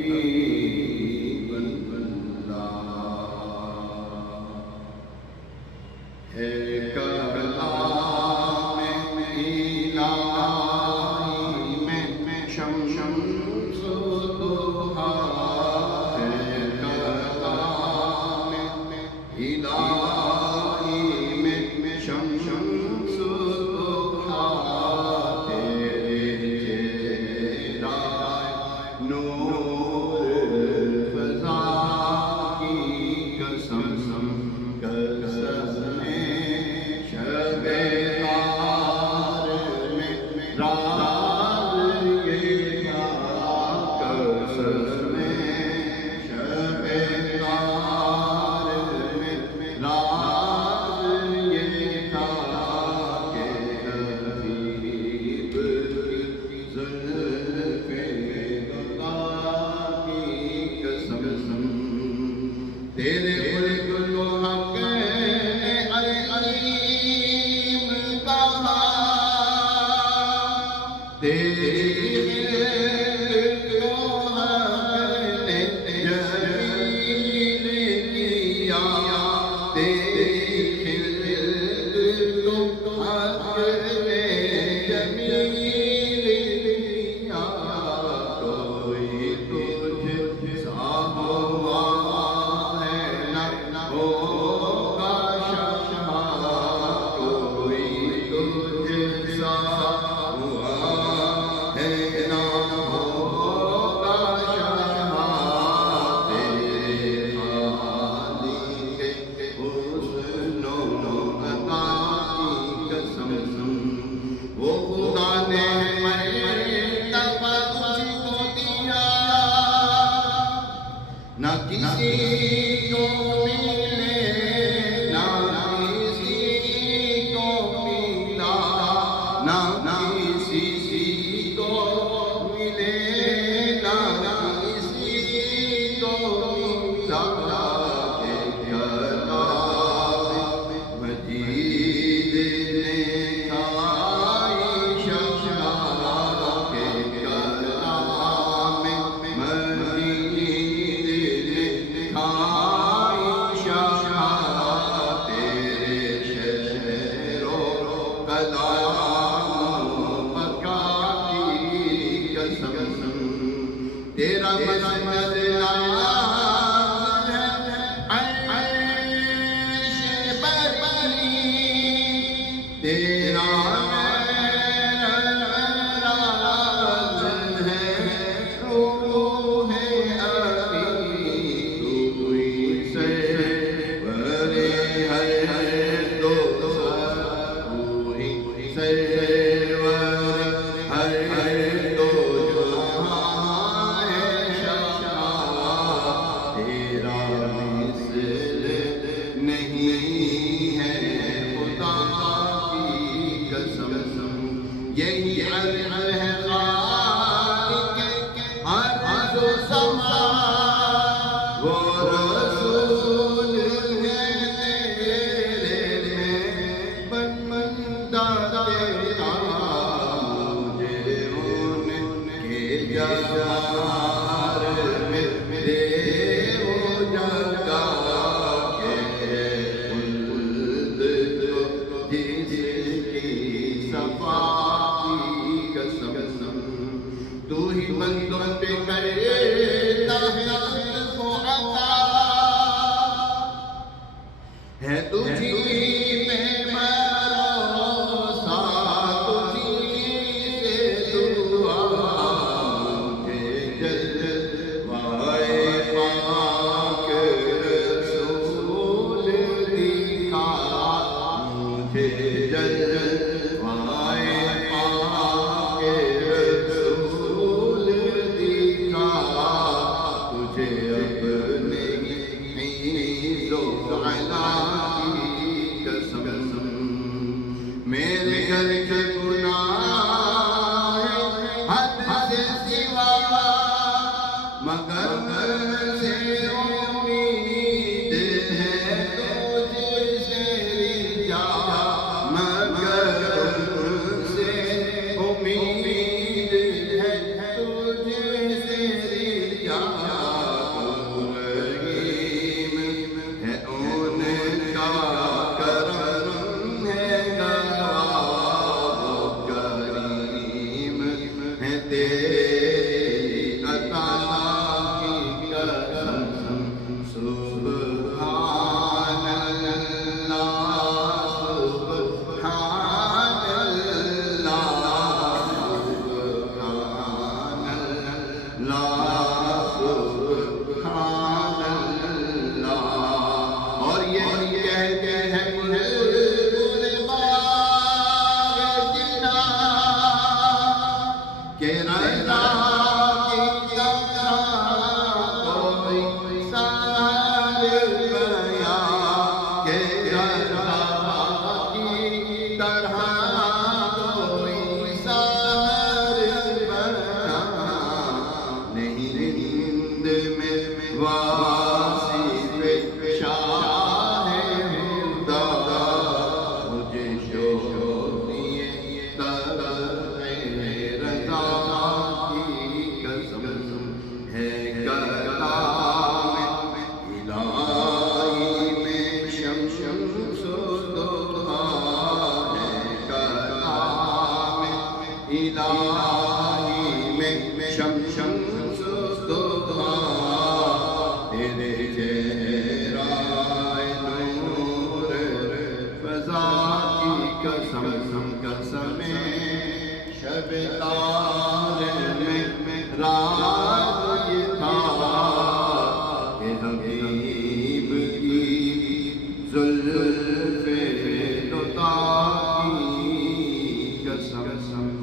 حبیب اللہ ہے کلام الہی میں شمس ضحیٰ ہے کلام الہی میں شمس ضحیٰ تیرے چہرہ نور فضا کی قسم قسم شب تار میں راز یہ کیا قسم شب تار میں راز یہ تھا کہ حبیب کی زلف تیرے ملک کو حق علیم کہا تیری ملک کو حق جمیل کیا تیری ملک کو حق جمیل کیا کوئی تجھ سا ہوا نہ کسی کو ملے نہ کسی کو ملا نہ کسی کو ملے نہ کسی کو ملا کہ کتاب مجید نے کھائی شفاعت کہ کلام مجید تیرے شہر و کلام مکہ کی قسم تیرا مسجد عرش بری تیرا یہی عرض ہے خالق عرض و سما وہ رسول ہے تیرے میں بندہ تیرا مجھے ان کے جوار میں دے وہ جگہ کہ خلد جس کی صفا تو ہی بندوں پہ کرتا ہے لطف و عطا ہے تجھی پہ بھروسہ تجھی سے دعا مجھے جلوائے پاک رسول دکھا مجھے جلوائے پاک تجھے رضا کی طرح کوئی سر بیاں کہ رضا کی طرح کوئی سر بیاں نہیں ہند میں واصف شاہ ہدا مجھے شوقی طلب رضا کی قسم ہے کلام الہی میں شمس و ضحا ہے کلام الہی میں شمس و ضحا تیرے چہرہ نور فضا کی قسم قسم شب تار میں راز یہ تھا کہ حبیب کی زلف دوتا کی قسم